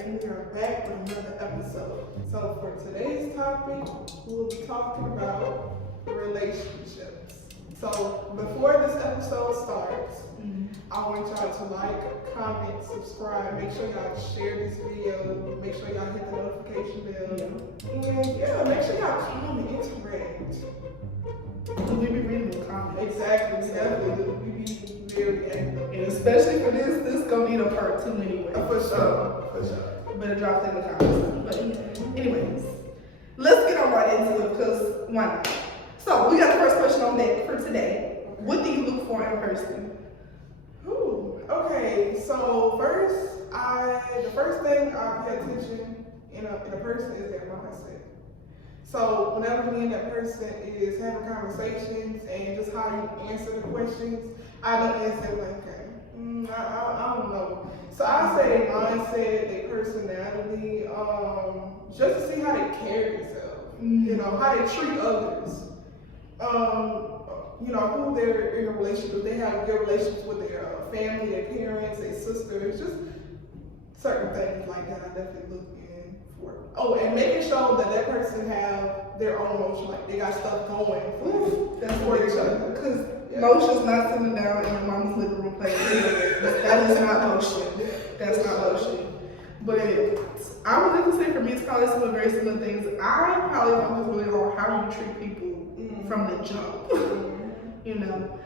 and we are back with another episode. So for today's topic, we'll be talking about relationships. So before this episode starts, I want y'all to like, comment, subscribe, make sure y'all share this video, make sure y'all hit the notification bell, and yeah, make sure y'all comment, interact. We be reading the comments. Exactly, we definitely do. We be very active. And especially for this gonna need a part 2 anyway. For sure. Better drop that in the comments. But anyways, let's get on right into it because why not? So we got the first question on deck for today. What do you look for in a person? Okay, so the first thing I pay attention in a person is their mindset. So whenever me and that person is having conversations and just how you answer the questions, I don't answer like, okay, I don't know. So I say their mindset, their personality, just to see how they carry themselves, you know, how they treat others, you know, who they're in a relationship with. They have good relationships with their family, their parents, their sisters, just certain things like that I definitely look in for. Oh, and making sure that that person have their own emotion, like they got stuff going for each other. Because motion's not sitting down in your mom's living room playing video. That is not motion. That's not motion. But I would like to say for me, it's probably some of the very similar things. I probably focus really on how you treat people from the jump. You know,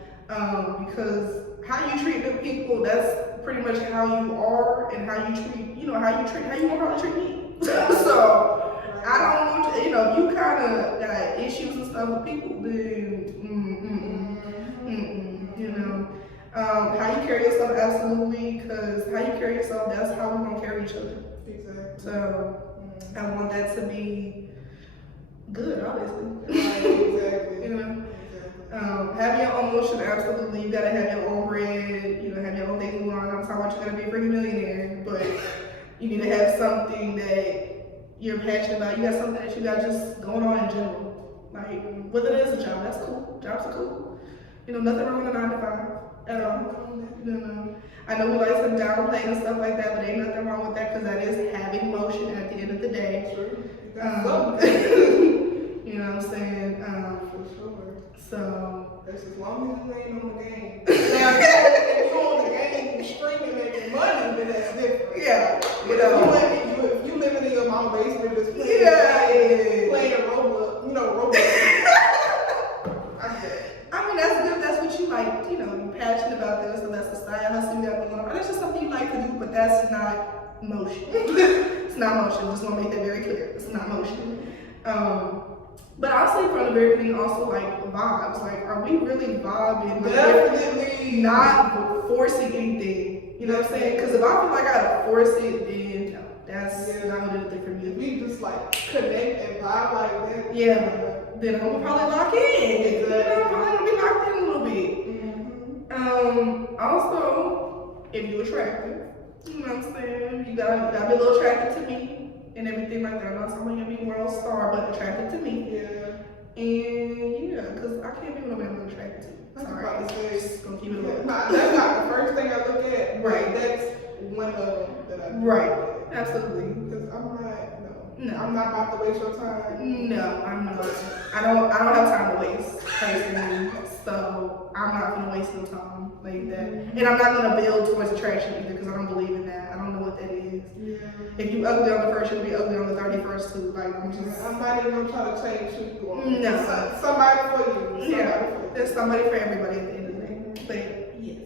because how you treat the people, that's pretty much how you are and how you treat, you know, how you want her to treat me. So I don't want to, you know, if you kind of got issues and stuff with people, then you know, how you carry yourself, absolutely, because how you carry yourself, that's how we're gonna carry each other. exactly. So I want that to be good, obviously. Exactly. You know. Have your own motion, absolutely. You gotta have your own bread, you know, have your own thing going on. I'm talking about you're gonna be a freaking millionaire, but you need to have something that you're passionate about. You got something that you got just going on in general. Like, whether it is a job, that's cool. Jobs are cool. You know, nothing wrong with a 9 to 5 at all. You know, I know we like to downplay and stuff like that, but ain't nothing wrong with that because that is having motion at the end of the day. You know what I'm saying? For sure. So that's as long as you ain't on the game. Now, if you're on the game, streaming, making money, then that's different. yeah, You know, if you living in your mom's basement just playing Roblox, you know, Roblox. I mean, that's good. That's what you like. You know, you're passionate about this, and that's the side hustle you got going on. That's just something you like to do, but that's not motion. It's not motion. Just want to make that very clear. It's not motion. But I'll say from the very beginning also like vibes. Like, are we really vibing? Like, Definitely not forcing anything. You know what I'm saying? Because if I feel like I gotta force it, then no, that's not gonna do anything for me. If we just like connect and vibe like that, then I'm gonna probably lock in. Exactly. You know, I'm probably gonna be locked in a little bit. Also, if you're attractive, you know what I'm saying? You gotta be a little attracted to me. And everything like that. I'm not talking about you being world star, but attracted to me. Yeah. And yeah, because I can't be with nobody I'm not attracted to. Sorry. Just gonna keep it away. That's not the first thing I look at. Right. That's one of them that I do. Right. Absolutely. Because I'm not, No. I'm not about to waste your time. No, I'm not. I don't have time to waste, personally. So I'm not gonna waste no time like that. And I'm not gonna build towards attraction either because I don't believe in that. I don't know what that is. Yeah. If you ugly on the first, you'll be ugly on the 31st too. Like, I'm not even gonna try to change who you are. No. Somebody for you. There's somebody for everybody at the end of the day. But yes.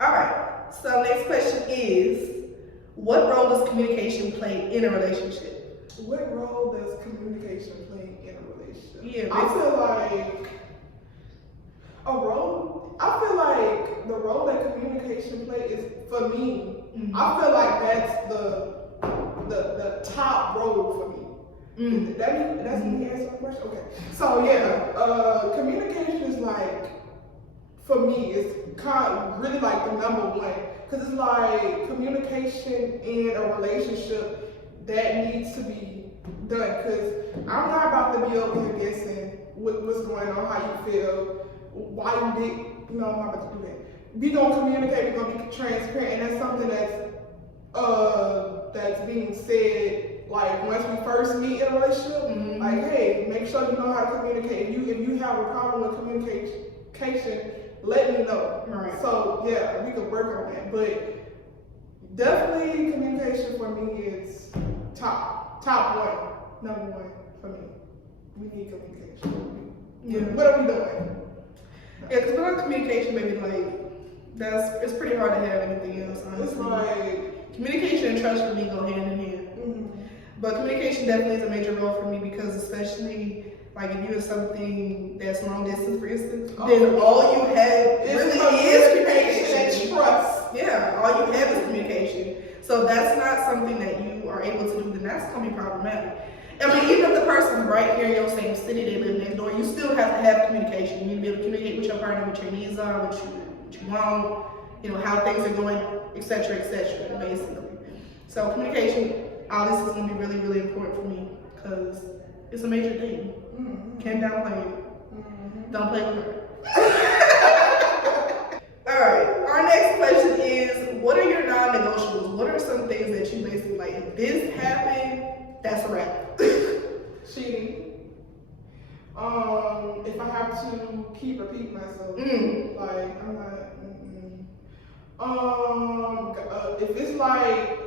Alright, so next question is, what role does communication play in a relationship? What role does communication play in a relationship? Yeah, I feel like the role that communication plays is, for me, I feel like that's the top role for me. That's me answering the question? Okay. So yeah, communication is like, for me, it's kind of really like the number one. Because it's like communication in a relationship that needs to be done. Because I'm not about to be over here guessing what's going on, how you feel, why you did, I'm not about to do that. We gonna communicate, we're gonna be transparent, and that's something that's being said, like once we first meet in a relationship, Mhm. like, hey, make sure you know how to communicate. If you have a problem with communication, let me know. Right. So yeah, we could work on that. But definitely communication for me is top one, number one for me. We need communication. Yeah. What are we doing? Yeah, because without communication, maybe like it's pretty hard to have anything else. It's Honestly, like, communication and trust for me go hand in hand. But communication definitely is a major role for me because especially like if you're in something that's long distance, for instance, then all you have really is communication. and trust. Yeah, all you have is communication. So that's not something that you are able to do, then that's gonna be problematic. I mean, even if the person's right here in your same city, they live next door, you still have to have communication. You need to be able to communicate with your partner, what your needs are, what you want, you know, how things are going, etc., basically. So communication, all this is gonna be really, really important for me because it's a major thing. Can't downplay it. Don't play with her. All right, our next question is, what are your non-negotiables? What are some things that you basically like, if this happened, that's a wrap? Cheating. If I have to keep repeating myself, like I'm not. If it's like,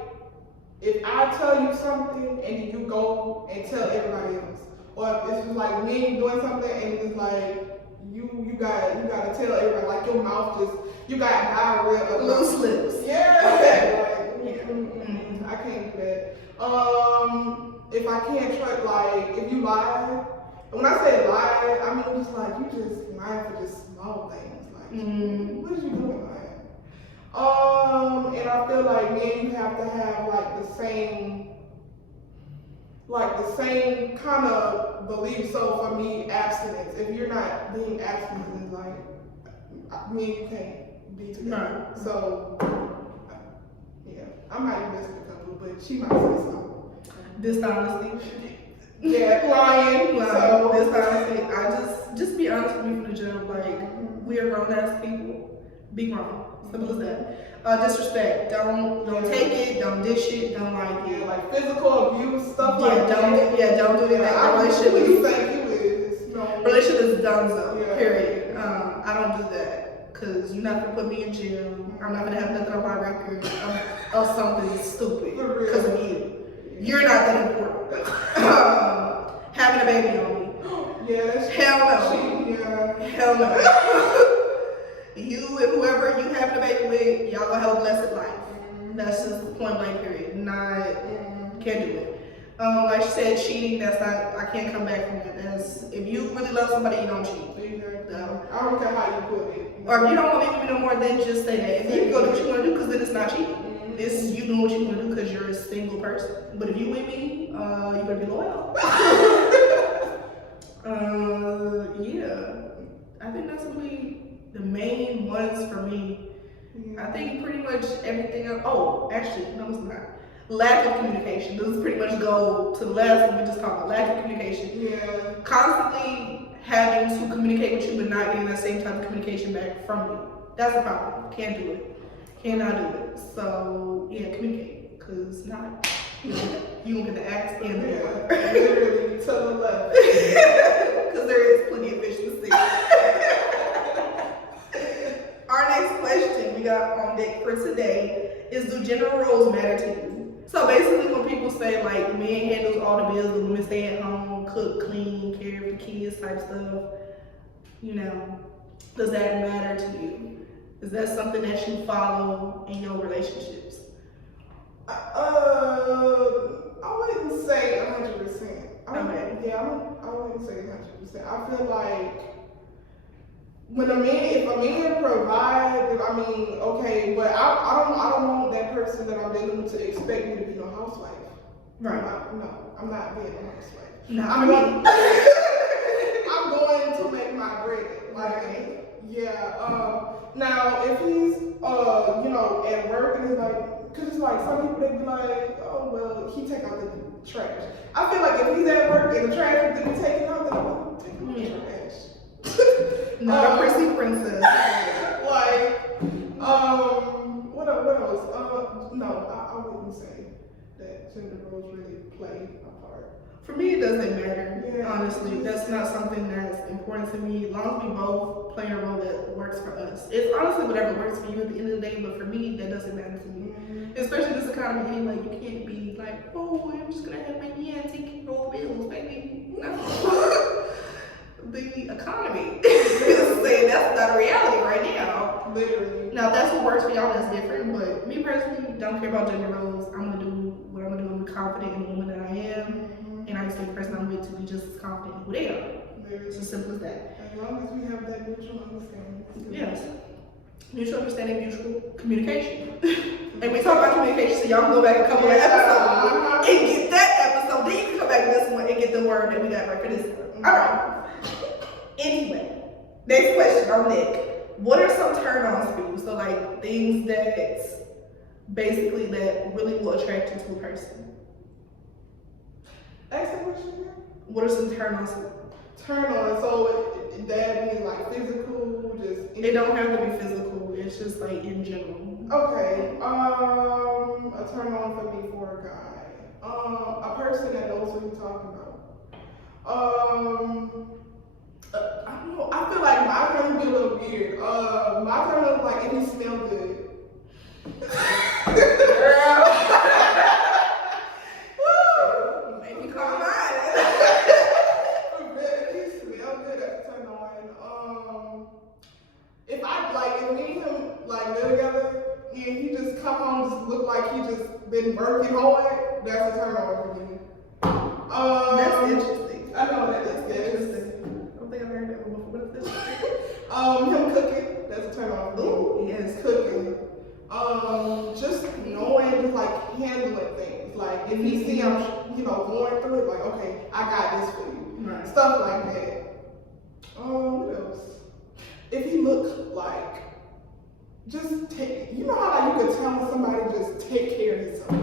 if I tell you something and you go and tell everybody else, or if it's like me and you doing something and it's like you gotta tell everybody, like your mouth just, you got diarrhea, Loose lips. Yeah. I can't do that. If I can't trust, like if you lie, and when I say lie, I mean just like you just lying for just small things, like what are you doing lying? And I feel like me and you have to have like the same kind of belief. So for me, abstinence. If you're not being abstinent, like me and you can't be together. Right. So yeah, I might be messing with a couple, but she might say something. Dishonesty. Yeah, lying. So Dishonesty. I just be honest with me from the jump. Like we are grown ass people. Be grown. Simple as that. Disrespect. Don't take it. Don't dish it. Don't like it. Yeah, like physical abuse stuff like that. Don't do any of that. Relationship is no. Relationship is dunzo. Yeah. Period. I don't do that because you're not gonna put me in jail. I'm not gonna have nothing on my record of something stupid because of you. You're not that important. Having a baby on me. Yeah, that's hell no. Yeah. Hell no. You and whoever you having a baby with, y'all gonna have a blessed life. That's just point blank period. Can't do it. Like she said, cheating, that's not, I can't come back from that. That's, if you really love somebody, you don't cheat. No. I don't care how you put it. Or if you don't want to be with me no more, then just say that. And then you go do what you want to do, because then it's not cheating. It's you doing what you want to do because you're a single person. But if you with me, you better be loyal. Yeah. I think that's really the main ones for me. I think pretty much everything else. Oh, actually, no, it's not. Lack of communication. This is pretty much go to the last one we just talked about. Lack of communication. Yeah. Constantly having to communicate with you but not getting that same type of communication back from you. That's the problem. Can't do it. Cannot do it. So yeah, communicate. Cause not you won't get the axe and the Yeah. Literally to the left. Cause there is plenty of fish to see. Our next question we got on deck for today is, do gender roles matter to you? So basically when people say like men handles all the bills, the women stay at home, cook, clean, care for the kids type stuff, you know, does that matter to you? Is that something that you follow in your relationships? I wouldn't say 100%. Okay. Yeah, I wouldn't say 100%. I feel like if a man provides, I mean, okay, but I don't want that person that I'm dealing with to expect me to be no housewife. Right. I'm not being a housewife. No, I'm going to make my bread. Like, yeah. Now, if he's, at work and it's like, cause it's like some people they be like, oh well, he take out the trash. I feel like if he's at work and the trash is be taken out, then I'm like, take out the trash. Not a prissy princess. Like, what else? No, I wouldn't say that gender roles really play a part? For me, it doesn't matter. Yeah. Honestly, that's not something that's important to me. As long as we both play a role that works for us. It's honestly whatever works for you at the end of the day, but for me, that doesn't matter to me. Especially this economy anyway, you can't be like, oh, I'm just gonna have my man take care of all bills, baby. No. The economy is saying that's not a reality right now. Literally. Now, if that's what works for y'all, that's different, but me personally, don't care about gender roles. I'm gonna do what I'm gonna do. I'm confident in the woman that I am, and I expect the person I'm with to be just as confident in who they are. It's as simple as that. As long as we have that mutual understanding. Yes. Mutual understanding, mutual communication. And we talk about communication, so y'all can go back a couple of episodes and get that episode. Then you can come back to this one and get the word that we got right for this one. Alright. Anyway, next question on Nick. What are some turn-ons for you? So like things that basically that really will attract you to a person. Ask the question again. What are some turn-ons for you? Turn on, so that means like physical, just It don't have to be physical, it's just like in general. okay. A turn on for me for a guy. A person that knows what he's talking about. I don't know. I feel like my turn would be a little weird. My turn is like if he smells good. Girl. Make me call mine. If he smells good, that's a turn on. If me and him like live together and he just come home just look like he just been working hard, that's a turn on for me. That's interesting. I know that is Interesting. I don't think I've heard that one before. What is this? him cooking, that's a turn on for me. Ooh, yes. Cooking. Just knowing, just like handling things. Like if he see I'm, going through it, like okay, I got this for you. Right. Stuff like that. What else? If he looked like, just take, you know how like you could tell somebody just take care of himself.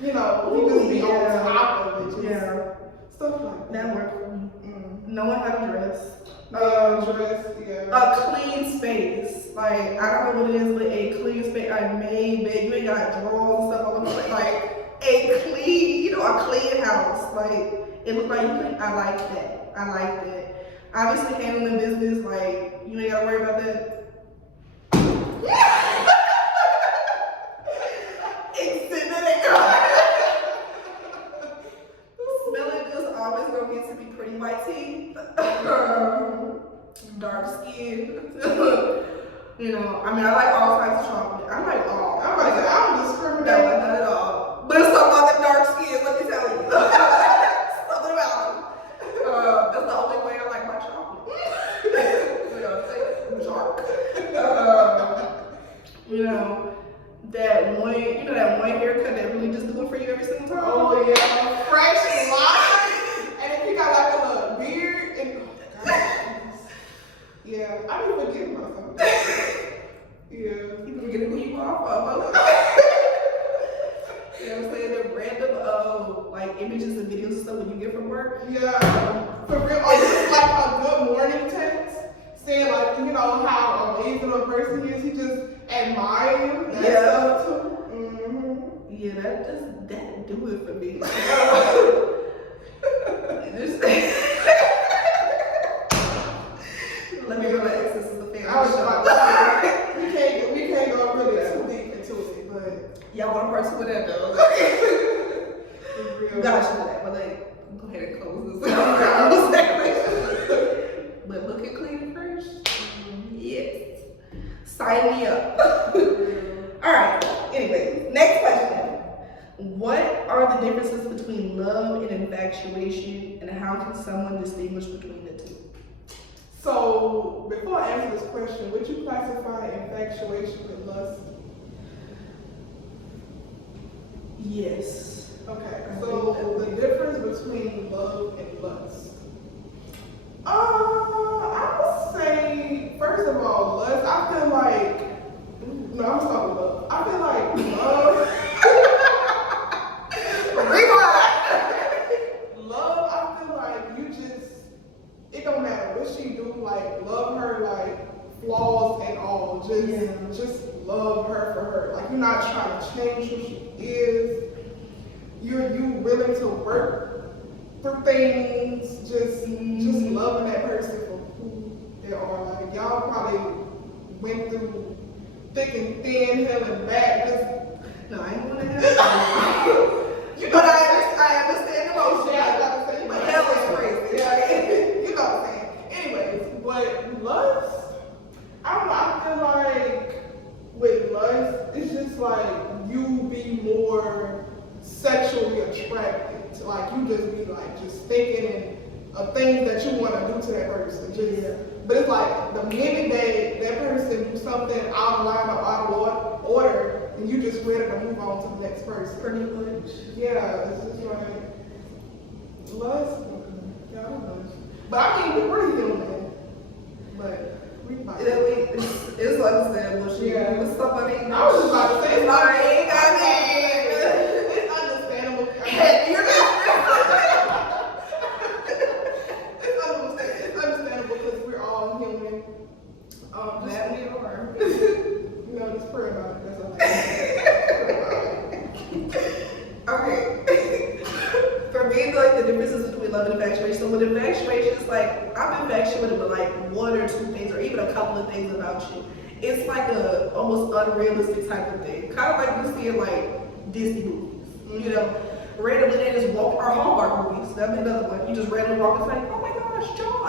He just be on top of it. Just stuff like that. That worked for me. Knowing how to dress. Dress, yeah. A clean space. Like, I don't know what it is, but a clean space. I made bed. You ain't got drawers and stuff all over the place. Like, a clean, a clean house. Like, it looked like I like that. I like that. Obviously, handling business, like, you ain't gotta worry about that. Exhibit Smelling good's always gonna get to be pretty white teeth. Dark skin. I like all types of chocolate. I like all. I don't discriminate. No, not at all. But it's something about the dark skin, let me tell you. Something about them. That's the only way I like my chocolate. Dark. That one haircut that really just do it for you every single time. Oh yeah, fresh and light. And if you got like a little beard and yeah, I be forgetting myself. Yeah. You forgetting who you are. You know what I'm saying? The random images and videos and stuff that you get from work. Yeah, for real. Or just like a good morning text saying how amazing a person he is. He just admire you. Yeah. Too. Yeah, that do it for me. Let me relax. This is a family show. We can't go really too deep into it, but y'all want a part 2 of that though? real. Gotcha for that, but go ahead and close this. But looking clean and fresh. Yes. Sign me up. Alright, anyway, next question. What are the differences between love and infatuation, and how can someone distinguish between the two? So, before I answer this question, would you classify infatuation with lust? Yes. Okay, so the difference between love and lust. I would say, first of all, lust, I feel like, no, I'm talking love. I feel like love, love, I feel like you just, it don't matter what she do, like, love her, like, flaws and all, just love her for her. Like, you're not trying to change who she is. things, just loving that person for who they are. Like y'all probably went through thick and thin, hell and back. Just no, I ain't gonna have but I understand the emotion. Yeah, I gotta say, But hell is crazy. Yeah, you know what I'm saying. Anyways, but lust, I don't know. I feel like with lust, it's just like you be more sexually attracted. Like you just be like just thinking of things that you want to do to that person. But it's like the minute that person do something out of line or out of order, and you just ready to move on to the next person. Pretty much. Yeah, it's just like lust. Yeah, I don't know. But I mean, we're human. But we might. It's understandable. Yeah. With somebody. I was just about to say, it's understandable. It's understandable because we're all human. Glad we are. You know, just pray about it. That's all. Pray about it. Okay. For me, like the differences between love and infatuation. So with infatuation, it's like I'm infatuated with like one or two things, or even a couple of things about you. It's like a almost unrealistic type of thing, kind of like you see in like Disney movies. You know, randomly they just walk, or Hallmark movies. That'd be another one. You just randomly walk and say, "Oh my gosh, John!"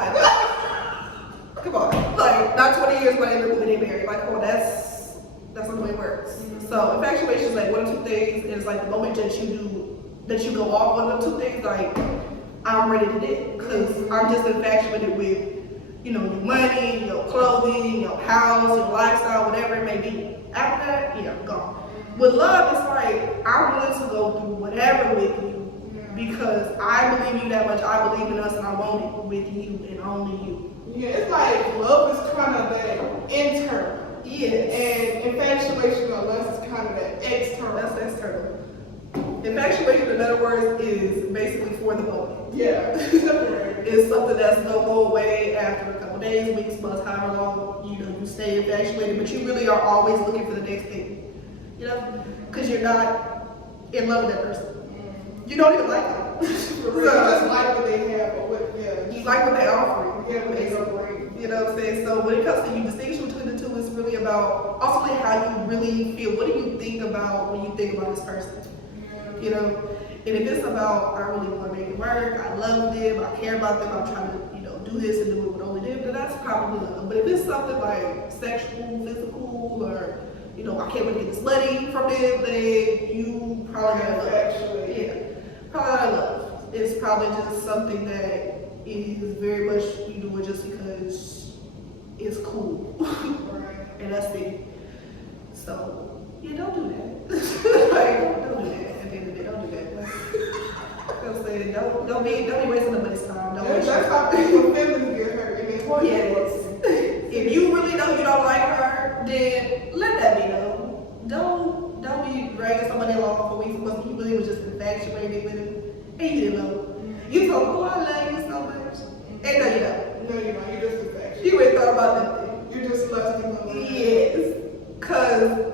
Come on, like not 20 years later, in the movie they married. Like, oh, that's not the way it works. So infatuation is like one or two things, and it's like the moment that you go off one or two things, like I'm ready to dip, because I'm just infatuated with, you know, your money, your clothing, your house, your lifestyle, whatever it may be. After that, yeah, gone. With love, it's like I'm willing to go through whatever with you because I believe you that much. I believe in us, and I want it with you and only you. Yeah, it's like love is kind of that internal. Yes. And infatuation or lust is kind of that external. That's external. Infatuation, in other words, is basically for the moment. Yeah, temporary. It's something that's gonna go away after a couple days, weeks, months, however long, you know, you stay infatuated, but you really are always looking for the next thing. You know? Because you're not in love with that person. You don't even like them. For real, just like what they have or what, yeah. You like what they offer you. Yeah, what they bring. You know what I'm saying? So when it comes to you distinguish between the two, it's really about ultimately how you really feel. What do you think about when you think about this person? You know? And if it's about, I really want to make it work, I love them, I care about them, I'm trying to, you know, do this and do it with only them, then that's probably love. But if it's something like sexual, physical, or, you know, I can't wait to get this money from them, then you probably gotta love. Actually. Yeah. Probably not love. It's probably just something that is very much you do it just because it's cool. Right. And that's it. So, yeah, don't do that. Like, don't do that. At the end of the day, don't do that. I'm saying, don't be wasting nobody's time. Don't waste That's how people's feelings get hurt. And it's what If you really know you don't like her, then let that be known. Don't be dragging somebody along for weeks because you really was just infatuated with him and you didn't know. You thought, oh, I love you so much. And no, you don't. No, you're not. You're just infatuated. You ain't thought about that thing. You're just lusting. Yes. Because,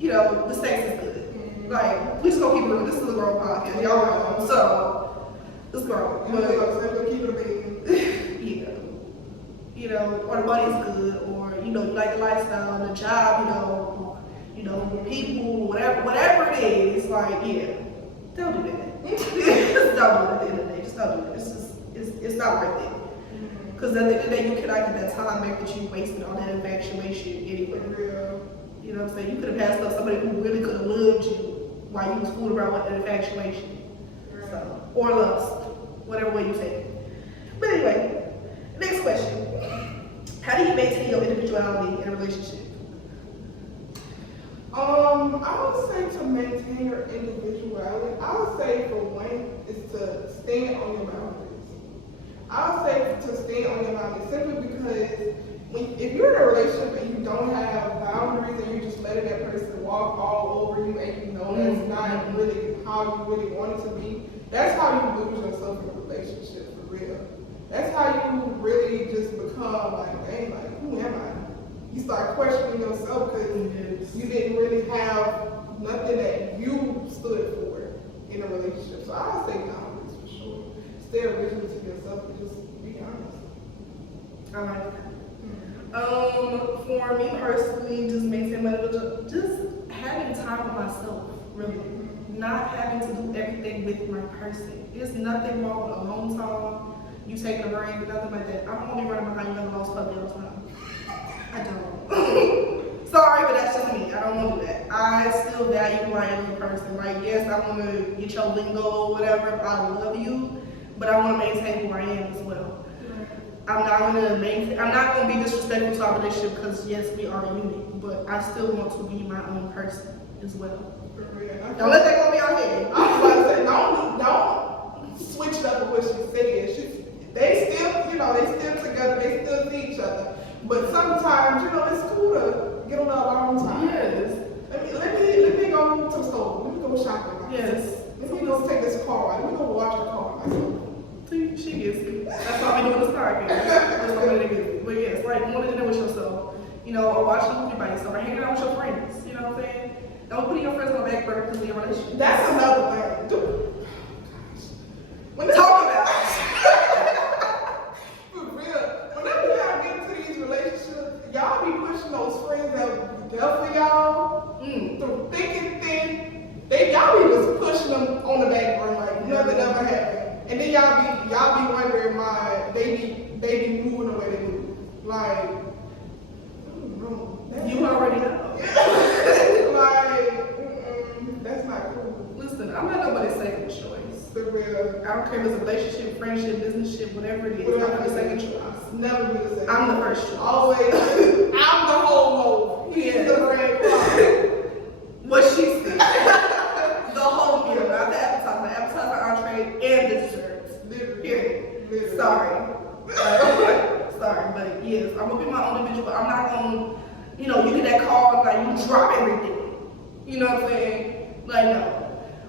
you know, the sex is good. Like, we just gonna keep it real. This is a grown podcast. Y'all know. So, this is grown. But keep it a baby. You know, or the money's good, or, you know, you like the lifestyle, the job, you know, people, whatever it is, like, yeah, don't do that. Just don't do it at the end of the day. Just don't do it. It's not worth it. Because at the end of the day, you cannot get that time back that you wasted on that infatuation anyway. You know what I'm saying? You could have passed up somebody who really could have loved you while you was fooling around with that infatuation. So, or lust, whatever way you say it. But anyway, next question. How do you maintain your individuality in a relationship? I would say to maintain your individuality, I would say for one is to stand on your boundaries. I would say to stand on your boundaries simply because if you're in a relationship and you don't have boundaries and you're just letting that person walk all over you and you know that's not really how you really want it to be, that's how you lose yourself in a relationship for real. That's how you really just become like, dang, like, who am I? You start questioning yourself because you didn't really have nothing that you stood for in a relationship. So I would say boundaries for sure. stay original to yourself and just be honest. I like that. For me personally, just maintain my little, just having time with myself, really. Not having to do everything with my person. There's nothing wrong with alone time. You taking a break, nothing like that. I don't want to be running behind you like a lost puppy all the time. I don't. Sorry, but that's just me. I don't want to do that. I still value who I am as a person. Like, yes, I want to get your lingo or whatever. I love you, but I want to maintain who I am as well. I'm not gonna be disrespectful to our relationship because yes, we are a unit, but I still want to be my own person as well. Don't let that go beyond here. I was about to say, don't switch it up with what she said. They still together, they still see each other. But sometimes, it's cool to get on a long time. Yes. Let me go to the store. Let me go shopping. Yes. Let me go take this car. Let me go wash the car myself. See, she gets it. That's why we doing this podcast. That's why we get it. But yes, like wanting to know with yourself, or watching a movie by yourself, or hanging out with your friends. You know what I'm saying? Don't put your friends on the back burner because of your relationship. That's another thing. When Talk about it. For real. Whenever y'all get into these relationships, y'all be pushing those friends that be there for y'all through thick and thin. Y'all be just pushing them on the back burner like nothing ever happened. And then y'all be wondering why they be moving the way they move. Like, You already know. That's not cool. Listen, I'm not nobody's second choice. For real. I don't care if it's a relationship, friendship, business ship, whatever it is. I'm not the second choice. Never be the second. I'm the first choice. Always. I'm the whole loaf. He's the bread crumb. What she said. The whole meal, not the appetizer, entree, and the desserts. Literally. Period. Literally. Sorry. Sorry, but yes, I'm gonna be my own individual. I'm not gonna, you get that call, like you drop everything. You know what I'm saying? Like, no.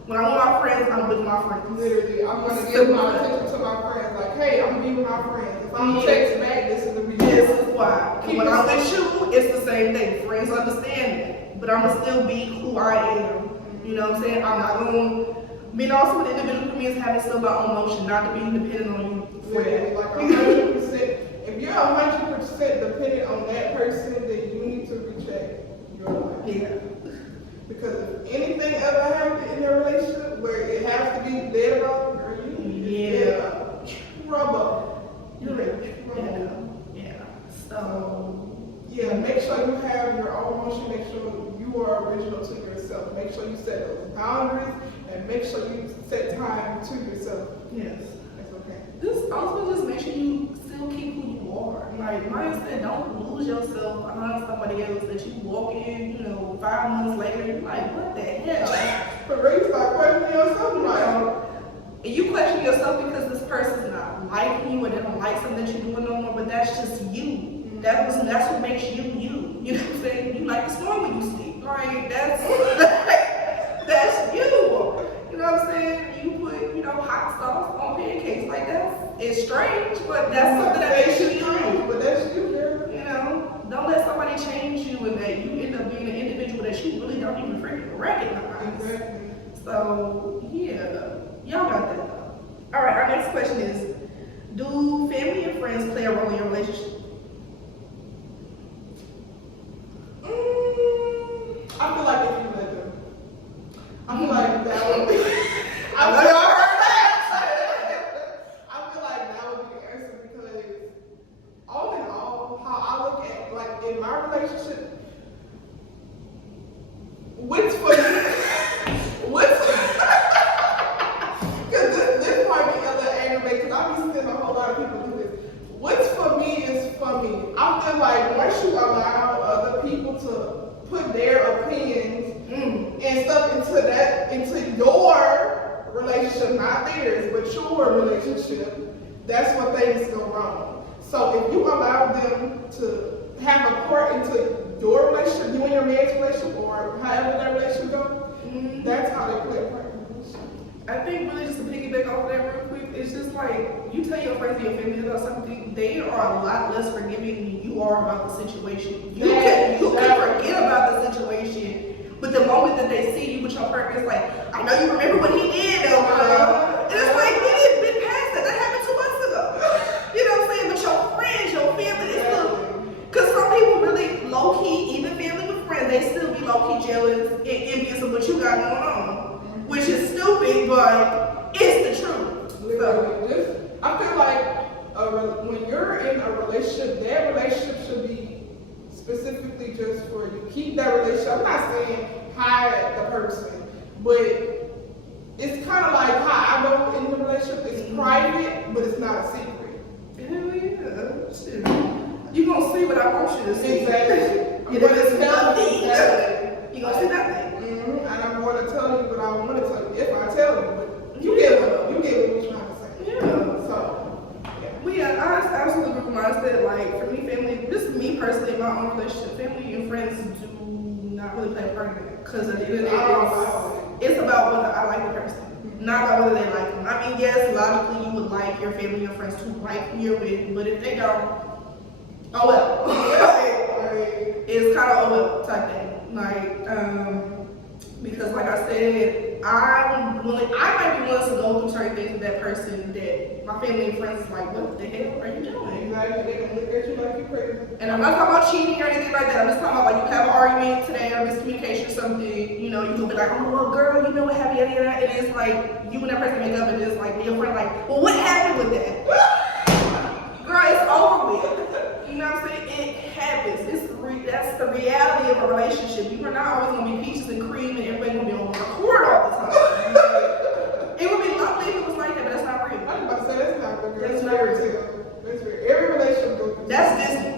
When I'm with my friends, I'm with my friends. Literally, I'm gonna give my attention to my friends. Like, hey, I'm gonna be with my friends. If I'm text back, this is the reason. This is why. When I'm with you, it's the same thing. Friends understand that. But I'm gonna still be who I am. You know what I'm saying? I'm not gonna being also an individual for me is having still my own motion, not to be dependent on you for that. Like 100%. If you're 100% dependent on that person, then you need to reject your life. Yeah. Because if anything ever happened in your relationship where it has to be dead about, girl, trouble. You're in trouble. Yeah. So yeah, make sure you have your own motion. Make sure you are original to yourself. Make sure you set those boundaries and make sure you set time to yourself. yes. That's okay. Just make sure you still keep who you are. Like Maya said, don't lose yourself behind somebody else that you walk in, 5 months later, you're like, what the hell? But really start questioning yourself, And you question yourself because this person's not liking you or they don't like something that you're doing no more, but that's just you. That's what makes you you. You know what I'm saying? You like to snore when you sleep. Right? That's you. You know what I'm saying? You put, hot sauce on pancakes like that. It's strange, but that's something that makes you you. But that's you, girl. Don't let somebody change you and that you end up being an individual that you really don't even freaking recognize. Exactly. So, yeah. Y'all got that though. Alright, our next question is, do family and friends play a role in your relationship? I feel like if you let them. I feel like that would be. I feel like that would be the answer because all in all, how I look at like in my relationship, what's for me? Because this might be a little aggravating because I be seeing a whole lot of people do this. What's for me is for me. I feel like once you allow other people to put their opinions and stuff into your relationship, not theirs, but your relationship, that's when things go wrong. So if you allow them to have a part into your relationship, you and your man's relationship, or however that relationship goes, that's how they play a part in the relationship. I think really just to piggyback off of that real quick, it's just like you tell your friends and your family about something, they are a lot less forgiving than you are about the situation. You can forget about the situation, but the moment that they see you with your partner, it's like, I know you remember what he did, and it's like, we didn't been past that. That but it's the truth. Literally, I feel like when you're in a relationship, that relationship should be specifically just for you. Keep that relationship. I'm not saying hide the person, but it's kind of like how I go in the relationship. It's private, but it's not a secret. Hell yeah, shit. You gonna see what I want you to see. Exactly. You gonna see nothing. You gonna see nothing. And I'm going to tell you what I want to tell you if I tell you. But you get what you're trying to say. Yeah. So, yeah. Well, yeah, I absolutely agree with mindset. Like, for me, family, this is me personally, in my own relationship, family and friends do not really play a part in it. Because at the end of the day, it's about whether I like the person, not about whether they like them. I mean, yes, logically, you would like your family and friends to like who you're with, but if they don't, oh well. It's kind of oh well type thing. Like, because like I said, I might be willing to go through certain things with that person that my family and friends is like, what the hell are you doing? Exactly. They gonna look at you like you're crazy. And I'm not talking about cheating or anything like that. I'm just talking about like you have an argument today or miscommunication or something, you know, you can be like, oh well girl, you know what happened, and it's like you and that person make up and it's like your friend like, well what happened with that? Girl, it's over with. You know what I'm saying? It happens. That's the reality of a relationship. You are not always gonna be peaches and cream and everybody gonna be on record all the time. It would be lovely if it was like that, but that's not real. I'm about to say that's not real. That's not real. That's real. Every relationship goes through. That's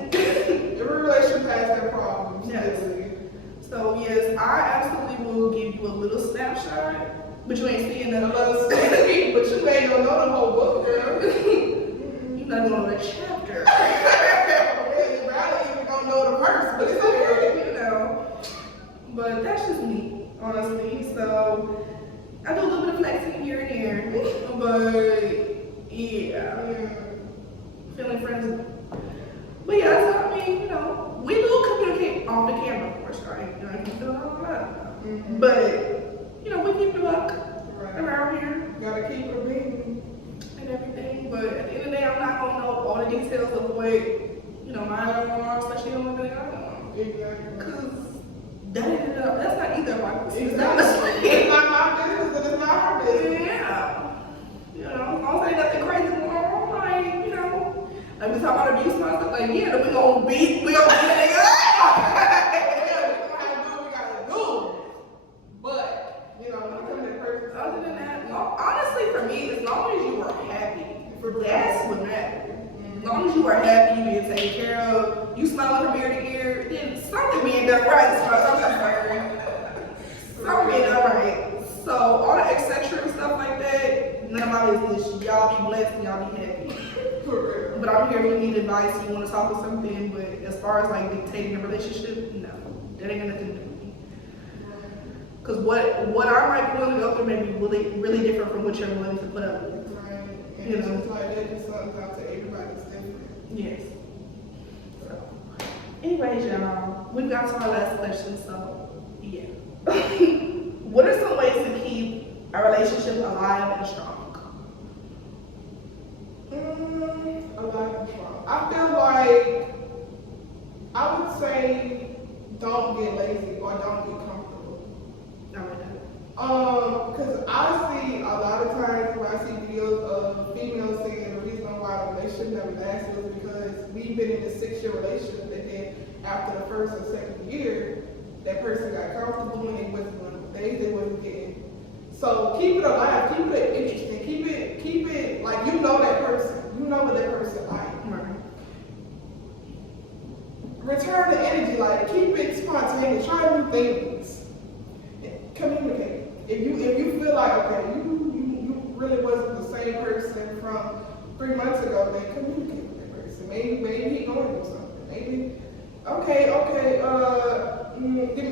Disney. Every relationship has their problems. Yes. So yes, I absolutely will give you a little snapshot, but you ain't seeing A that. little sneak, but you ain't gonna know the whole book, girl. You're not gonna know the chapter. You barely even gonna know the verse, but it's okay. You know. But that's just me, honestly. So I do a little bit of flexing here and there, but yeah, feeling friends. But yeah, so, I mean, you know, we do communicate off the camera, of course, right? You know, I can feel all that. But you know, we keep the luck around here. Gotta keep it being. And everything, but at the end of the day, I'm not gonna know all the details of what, you know, mine are, especially on the thing I know. Exactly. Because that's not either of my business. It's not my business, and it's not her business. Yeah. You know, I don't say nothing crazy going on, like, you know, like we talk about abuse and stuff, like, yeah, then we gonna beat a nigga. Other than that, honestly, for me, as long as you are happy, that's what matters. As long as you are happy, you being taken care of, you smiling from ear to ear, then something being done right as far as I'm concerned. Something being done right. So all the etc. and stuff like that, none of my business. Y'all be blessed and y'all be happy. But I'm here if you need advice, you want to talk or something. But as far as like dictating a relationship, no, that ain't got nothing to do with me. Because what I might be willing to go through may be really different from what you're willing to put up with. Right. And You it's know. just like that, just something out to everybody's different. Yes. So, anyways, y'all, we've got to our last question. So, yeah. What are some ways to keep a relationship alive and strong? Alive and strong. I feel like I would say don't get lazy or don't get comfortable. Because I see a lot of times when I see videos of females saying the reason why the relationship never lasted was because we've been in a 6-year relationship and then after the first or second year, that person got comfortable and they wasn't doing things they wasn't getting. So keep it alive, keep it interesting, keep it like you know that person. You know what that person like. Right. Return the energy, like keep it spontaneous, try new things. Communicate. If you feel like okay, you really wasn't the same person from 3 months ago, then communicate with that person. Maybe he going to do something. Maybe okay.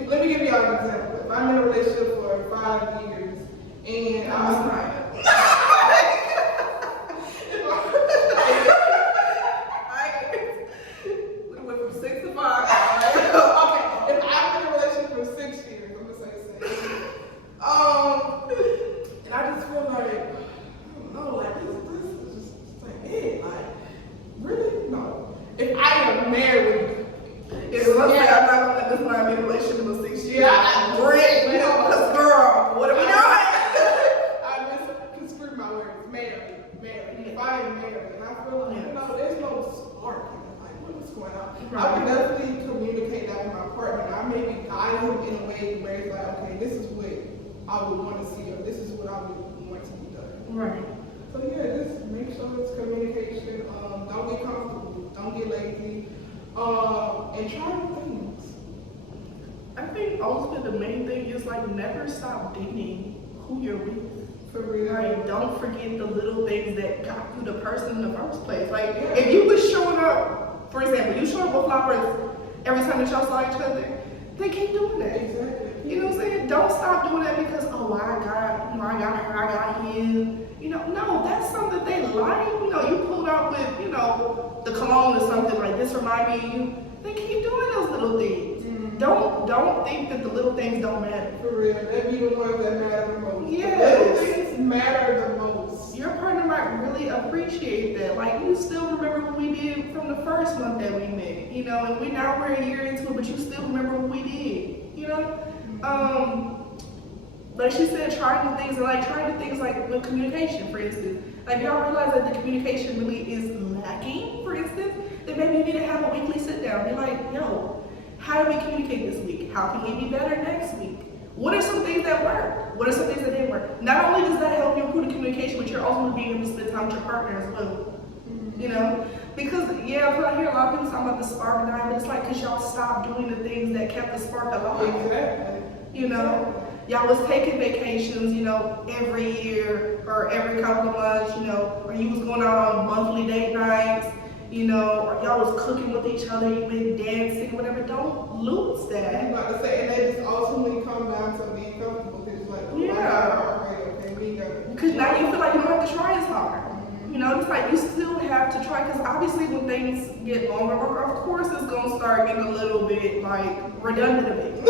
Let me give you an example. If I'm in a relationship for 5 years and I'm We went from 6 to 5. okay, if I've been in a relationship for 6 years, I'm gonna say 6. And I just feel like, I don't know, like this is just like it, like really no. If I am married, Let's say I'm not gonna let this man be in a relationship for 6 years. Yeah, Great, because girl, what are we doing? I'm saying, this is what I would want to see, or this is what I would want to be done. Right. So yeah, just make sure it's communication. Don't get comfortable. Don't get lazy. And try new things. I think ultimately the main thing is like never stop dating who you're with. For real. Like, don't forget the little things that got you the person in the first place. Like, if you was showing up, for example, you showing up with flowers every time that y'all saw each other, then keep doing that. Exactly. You know what I'm saying? Don't stop doing that because, oh, I got her, I got him. You know, no, that's something they like. You know, you pulled out with, you know, the cologne or something like this remind me of you. Then keep doing those little things. Mm-hmm. Don't think that the little things don't matter. For real. That be the ones that matter the most. Yes. The little things matter the most. Your partner might really appreciate that. Like, you still remember what we did from the first month that we met, you know, and now we're a year into it, but you still remember what we did, you know? Like she said, try new things, and like try new things like with communication, for instance. Like, y'all realize that the communication really is lacking, for instance, then maybe you need to have a weekly sit down. Be like, yo, how do we communicate this week? How can we be better next week? What are some things that work? What are some things that didn't work? Not only does that help you improve the communication, but you're also being able to spend time with your partner as well. You know? Because, yeah, I hear a lot of people talking about the spark dying, but it's like because y'all stopped doing the things that kept the spark alive. Exactly. You know? Y'all was taking vacations, you know, every year or every couple of months, you know, or you was going out on monthly date nights, you know, or y'all was cooking with each other, you went dancing, whatever. Don't lose that. I'm about to say, and they just ultimately come down to being comfortable. It's like, oh, Yeah. my God, okay, we got it. Because now you feel like you don't have to try as hard. You know, it's like you still have to try, because obviously when things get longer, of course it's going to start getting a little bit like redundant a bit.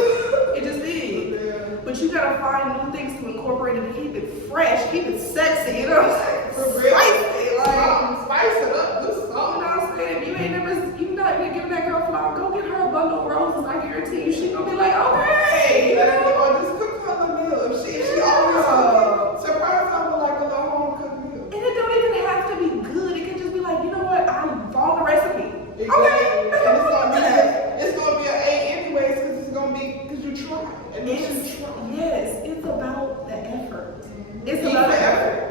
It just is. Yeah. But you got to find new things to incorporate and keep it fresh, keep it sexy, you know what I'm saying? For real. Spicy, like, Spice it up, do you know something. what I'm saying? If you not even giving that girl flower, go get her a bundle of roses. I guarantee you she gonna be like, okay. You know? Or just cook her a meal. If she always cooking, surprise her with like a little home cooked meal. And it don't even have to be good. It can just be like, you know what? I followed the recipe. Exactly. Okay. And it's gonna be an A anyways, because it's gonna be because you tried. And Yes, it's about the effort. It's Keep about the the effort.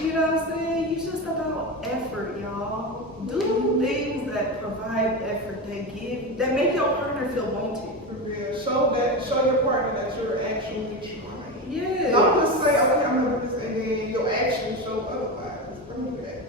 You know what I'm saying? It's just about effort, y'all. Do things that provide effort, that make your partner feel wanted. For real. Show your partner that you're actually trying. Yes. Don't just say, okay, I'm gonna do this, and then your actions show otherwise. Don't do that.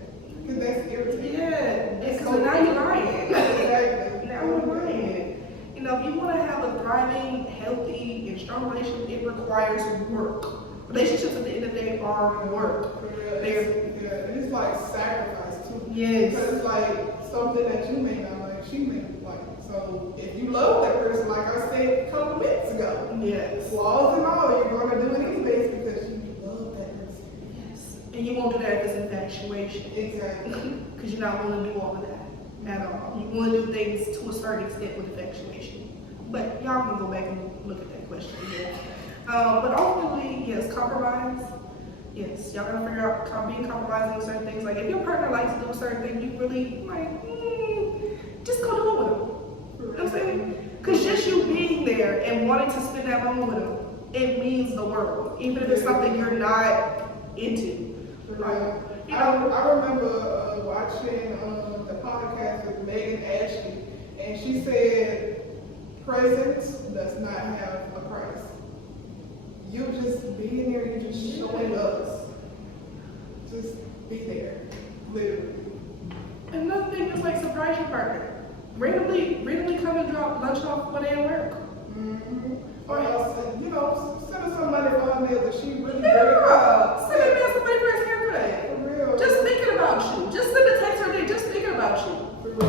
Because that's irritating. Yeah. Because now you're lying. Exactly. Now you're lying. You know, if you want to have a thriving, healthy, and strong relationship, it requires work. Relationships at the end of the day are work. For real. And it's like sacrifice too. Yes. Because it's like something that you may not like, she may not like. So if you love that person, like I said a couple minutes ago, Yes. flaws and all, you're gonna do it anyways because you love that person. Yes. And you won't do that if it's infatuation. Exactly. Because you're not willing to do all of that at all. You want to do things to a certain extent with infatuation. But y'all can go back and look at that question again. But ultimately, yes, compromise. Yes, y'all gotta figure out being compromising with certain things. Like if your partner likes to do a certain thing, you really like, just go do it with them. You know what I'm saying? Because just you being there and wanting to spend that moment with them, it means the world. Even if it's something you're not into. Like, you know, I remember watching the podcast with Megan Ashley, and she said, presence does not have a price. You just being there, you just showing up. Just be there, literally. another thing is like surprise your partner. Randomly come and drop lunch off one day at work. Mm-hmm. Or else, send her some money for her meal that she really Yeah, send a man somebody for his haircut. For real. Just thinking about you. Just send a text her day, just thinking about you. For real.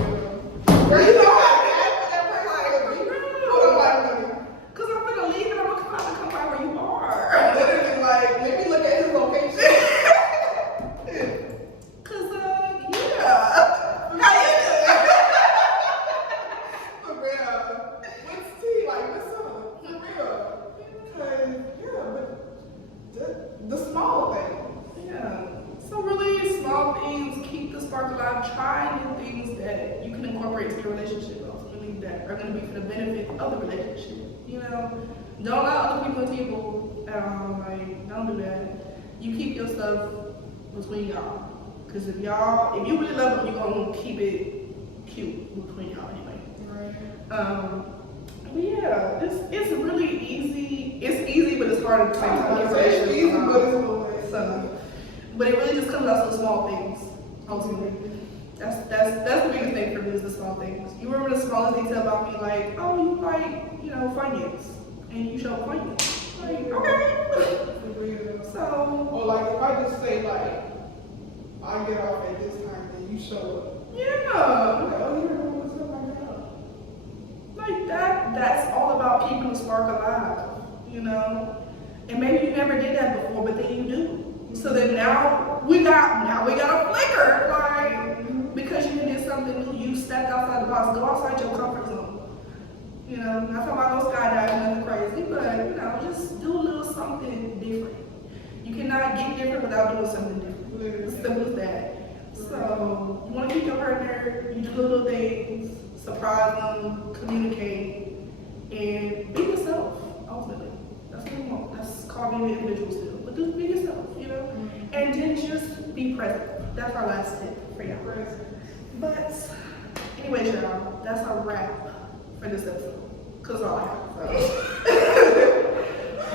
Girl, you know how to act with that person would be. Put on my money. Cause I'm gonna leave and I'm gonna come out and come by where you are. Literally, like, let me look at his location. Cause yeah. How you For real. What's tea? Like, what's up? For real. Cause, but the small things. Yeah. So really small things, keep the spark alive, try new things that you can incorporate into your relationship ultimately that are gonna be for the benefit of the relationship. You know? Don't allow other people to people at all. Like, don't do that. You keep your stuff between y'all. Because if you really love them, you're going to keep it cute between y'all anyway. Right. But yeah, it's really easy. It's easy, but it's hard at the same time. It's easy, but it's no way. But it really just comes out to the small things, ultimately. That's the biggest thing for me is the small things. You remember the smallest detail about me, like, oh, you like, Funyuns, and you show Funyuns. Like, okay. So. Or like if I just say like, I get off at this time, then you show up. Yeah. Oh, you remember what's up right now? Like that's all about keeping the spark alive, And maybe you never did that before, but then you do. So then now we got a flicker, like, because you did something new, you stepped outside the box, go outside your comfort zone. Not talking about no skydiving, nothing crazy, but just do a little something different. You cannot get different without doing something different. It's simple as that. So you want to keep your partner, you do little things, surprise them, communicate, and be yourself, ultimately. That's what you want. That's called being an individual still. But just be yourself, And then just be present. That's our last tip for y'all. But anyway, y'all, that's our wrap for this episode. Cause all I have. So.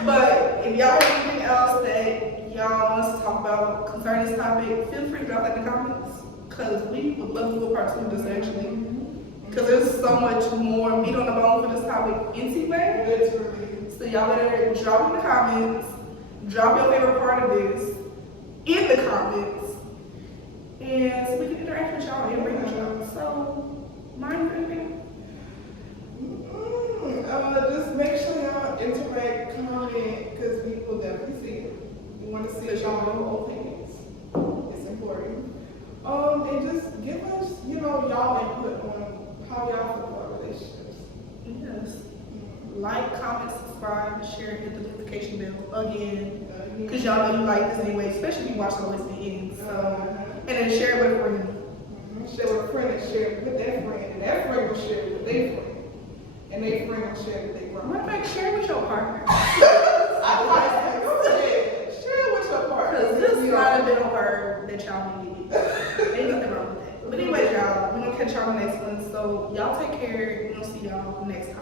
But if y'all have anything else that y'all want us to talk about concerning this topic, feel free to drop that in the comments. Cause we would love to do a part 2 of this actually. Because there's so much more meat on the bone for this topic anyway. Literally. So y'all better drop in the comments, drop your favorite part of this in the comments, and so we can interact with y'all and bring with y'all. So, mind anything? Just make sure y'all interact, comment, because we will definitely see it. We want to see y'all opinions. It's important. And just give us, y'all input on how y'all feel about relationships. Yes. Like, comment, subscribe, share, hit the notification bell again. Because y'all know you like this anyway, especially if you watch all the way to the end. So, and then share it with a friend. Share with a friend and share it with their friend. And that friend will share it with their friend. And their friend will share it with their friend. Matter of fact, share it with your partner. Go ahead. Share it with your partner. Because this might have been a word that y'all needed. Ain't nothing wrong with that. But anyway, y'all, we're going to catch y'all on the next one. So y'all take care. We'll see y'all next time.